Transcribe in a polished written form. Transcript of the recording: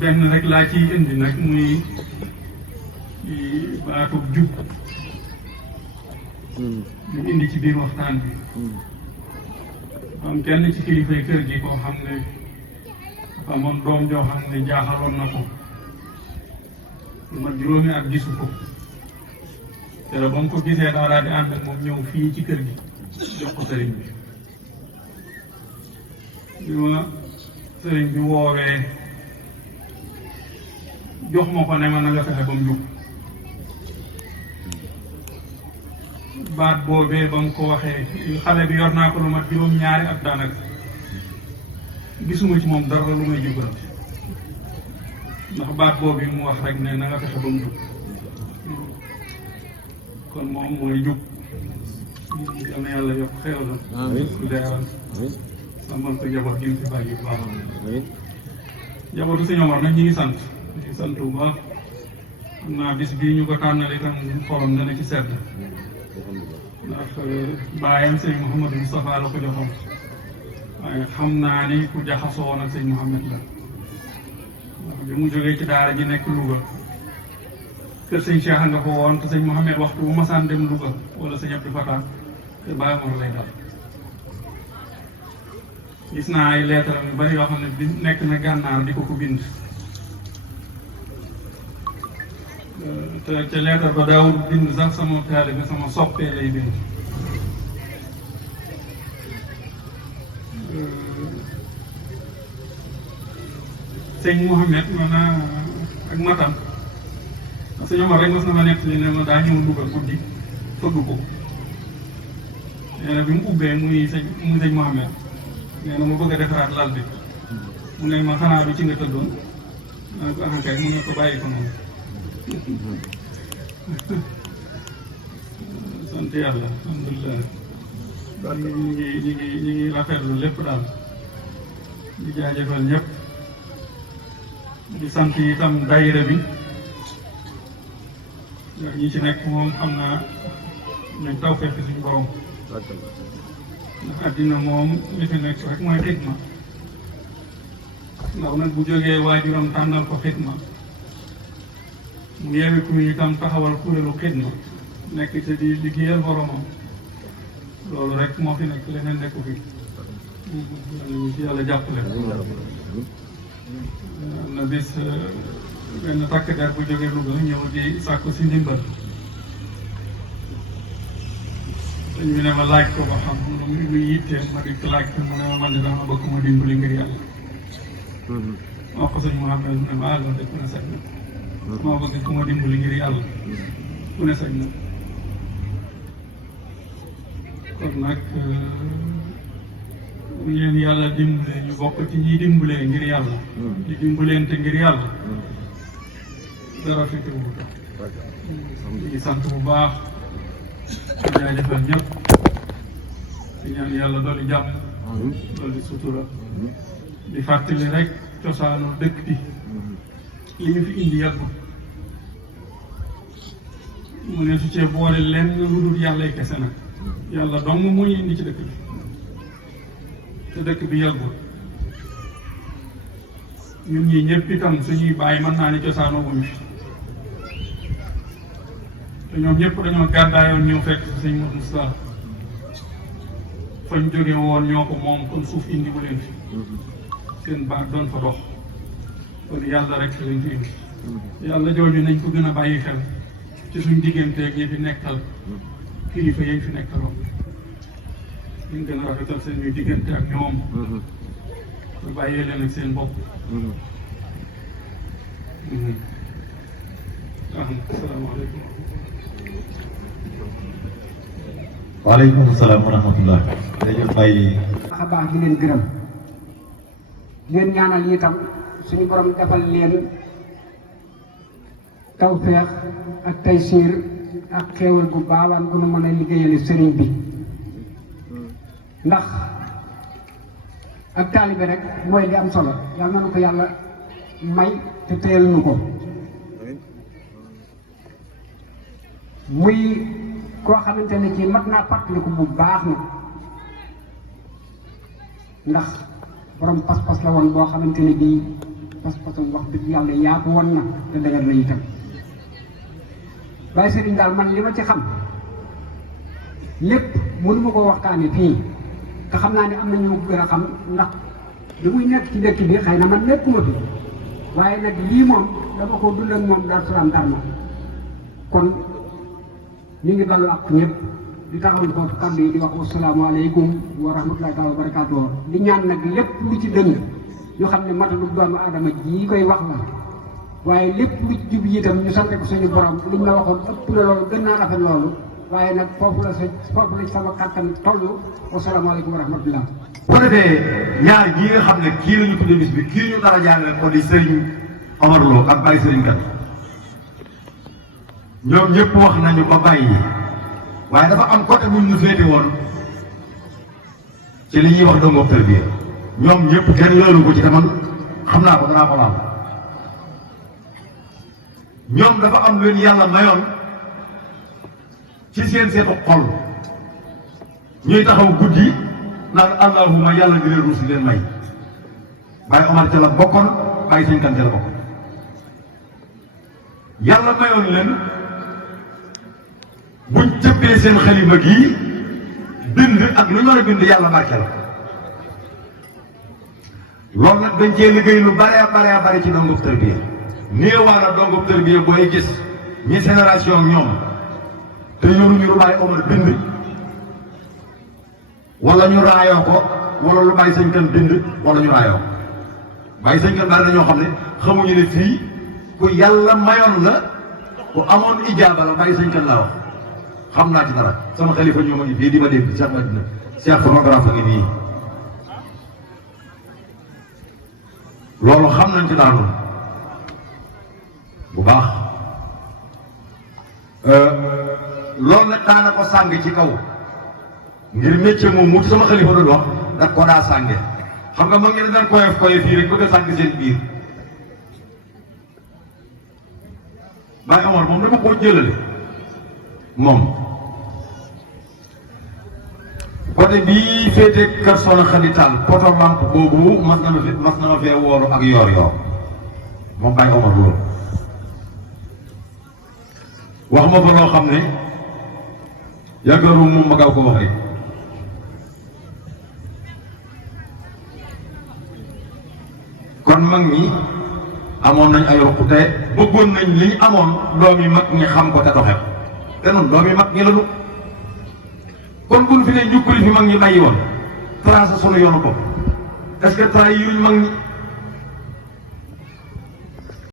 benn rek laa ciy indi nag muy baatub jub ñu indi ci biir waxtaan bi am kenn ci kilifay kër gi koo xam ne dafa amoon doom joo xam ne jaaxaloon na ko lu mat juróomi at gisu ko te ba mu ko gisee daa daal di ànd ak moom ñëw fii ci kër gi jox ko sëriñ bi bi ma sëriñ bi woowee jox ma ko ne ma na nga fexe ba mu jub baat boobee ba mu ko waxee xale bi yor naa ko lu mat juróom-ñaari at daanaka gisuma ci moom dara lu may jubbanti ndax baat boobu mu wax rek ne na nga fexe ba mu jub kon moom mooy jub yal na yàlla yokk xéwalam su leeral sàmmal ko njaboot gi mu fi bàyyi bu baax njabootu sëñ Omar nag ñi ngi sant bu baax xam naa bis bii ñu ko tànnal itam xolam dana ci sedd ndax baayam sëñ Mouhamadou Moustapha la ko joxoon waaye xam naa ni ku jaxasoo woon ak sëñ Mouhamed la ndax bi mu jógee ci daara ji nekk Louga kër sëñ Cheikh nga ko woon te sëñ Mouhamed waxtu bu masaan dem Louga wala sëñ Abdou Fatah te Baye Omar lay dal gis naa ay leetaram yu bari yoo xam ne di nekk na gànnaar di ko bind te leetar ba daawul bind sax sama taalibe sama soppee lay bind sëñ Mouhamed maanaam ak matam sëñ Omar rek mas na ma nekk li ne ma daa ñëw Louga guddi fëgg ko nee na bi mu ubbee muy sëñ Mouhamed nee na ma bëgg a defaraat lal bi mu ne ma xanaa bi ci nga tëddoon maa ko kay mu ne ko bàyyi ko noonu sant yàlla alhamdulilah ñu ngi rafetlu lépp daal di jaajëfal ñëpp di sant itam daayira bi ndax ñi ci nekk moom xam naa ñoom taw fekk suñu borom ndax àddina moom li fi nekk rek mooy xidma ndax nag bu jógee waajuram tànnal ko xidma mu yeewi ku itam taxawal kuréelu xidma nekk ci di liggéeyal boromam loolu rek moo fi nekk leneen nekku fi ñu ci yàlla jàppale am na bis benn takk der bu jógee Louga ñëw di sàkku si ndimbal dañu ne ma laaj ko ba xam lu yitteem ma di laaj ko mu ne ma man de dama bëgg ma dimbali ngir yàlla wax ko sëñ Mouhamed mu ne ma loolu de ku ne sañ na moo bëgg ku ma dimbali ngir yàlla ku ne sañ na kon nag bu leen yàlla dimbale ñu bokk ci ñiy dimbalee ngir yàlla di dimbaleente ngir yàlla dara fi teewul ñu ngi sant bu baax di jaajëfal ñëpp di ñaan yàlla dolli jàmm dolli sutura di fàttali rek cosaanu dëkk bi li ñu fi indi yàggul mu ne su cee boole lenn lu dul yàllay kese nag yàlla dong moo ñu indi ci dëkk bi te dëkk bi yàggul ñun ñii ñëpp itam suñuy bàyyi mën naa ne cosaanoo wuñu fi te ñoom ñëpp dañoo gàddaayoon ñëw fekk sëñ Moustapha fañ jóge woon ñoo ko moom kon suuf indi bu leen fi seen baat doon fa dox kon yàlla rek si lañ fi indi yàlla jooju nañ ko gën a bàyyi xel ci suñ digganteeg ñi fi nekkal kilifa yañ fi nekkaloon ñu gën a rafetal seen ñuy diggante ak ñoom ñu bàyyee leen ak seen bopp asalaamaaleykum waaleykum salaam wa rahmatullah dañu bàyyi a baax di leen gërëm di leen ñaanal itam suñu borom defal leen tawfeex ak taysiir ak xéewal bu baawaan bu nu mën a liggéeyale sëriñ bi ndax ak taalibe rek mooy li am solo yàlla na nu ko yàlla may te téyal nu ko muy koo xamante ne ci mat naa fàttaliku bu baax na ndax borom pas-pas la woon boo xamante ne bii pas-pasam wax dëgg yàlla yaa ko won na te dëgër na itam waaye sëriñ daal man li ma ci xam lépp mënu ma ko waxtaane fii te xam naa ne am na ñu gën a xam ndax li muy nekk ci dëkk bi xëy na man nekkuma fi waaye nag lii moom dama ko dund ak moom Darou Salam Darma kon ñu ngi balu ak ñëpp di taxawal foofu kàddu yi di wax asalaamaaleykum wa rahmatulahi taala wa barakaatu di ñaan nag lépp lu ci dëng ñu xam ne matalu doomu aadama ji koy wax la waaye lépp lu ci jub yi itam ñu sante ko suñu borom liñ ma waxoon ëpp na loolu gën naa rafet loolu waaye nag foofu la sama kàttan toll asalaamaaleykum wa rahmatullah. bu ko defee ñaar ñi nga xam ne kii la ñu tuddee bis bi kii ñu dara jaarale ko di Serigne Omar Lo ak Baye Serigne Kane ñoom ñëpp wax nañu ba bàyyi waaye dafa am côté bu ñu féete woon ci li ñuy wax dongoo tarbiya ñoom ñëpp kenn laalu ko ci te man xam naa ko danaa ko laal ñoom dafa am leen yàlla mayoon ci seen seetu xol ñuy taxaw guddi naan allahuma yàlla di leen ruus leen may Baye Omar ca la bokkoon Baye Serigne Kane ca la bokkoon yàlla mayoon leen buñ jëppee seen xalima gi bind ak lu ñu war a bind yàlla barke la loolu nag dañ cee liggéey lu bare ci dongub tarbiya néewaana dongub tarbiya booy gis ñi génération ñoom te yoruñu lu Baye Omar bind wala ñu raayoo ko wala lu Baye Serigne Kane bind wala ñu raayoo ko Baye Serigne Kane bari na ñoo xam ne xamuñu ne fii ku yàlla mayoon la ku amoon ijaaba la Baye Serigne Kane laa wax xam naa ci dara sama xalifa ñoo ma ngi fii di ma dégg Cheikh Madina Cheikh photographe ngi nii loolu xam nañ ci daanu bu baax loolu nag daana ko sàng ci kaw ngir métier moom mu sama xalifa doon wax da ko daa sànge xam nga ma ngi ne daan koyof fii rek bëgg a sàng seen biir Baye Omar moom dama koo jëlale moom côté bii féete kër Soxna Xadi Taal poto lampe boobu mas na ma fee wooru ak yoor moom Baye Omar loolu wax ma fa loo xam ne yaakaaru moom ma gaaw ko wax rek kon mag ñi amoon nañ ay ruq te bëggoon nañ li ñu amoon doom yi mag ñi xam ko te doxe ko te noonu doom yi mag ñi la du kon buñ fi ne njukkuli fi mag ñi bàyyi woon tracé sunu yoonu bopp est-ce que tra yi yuñ mag ñi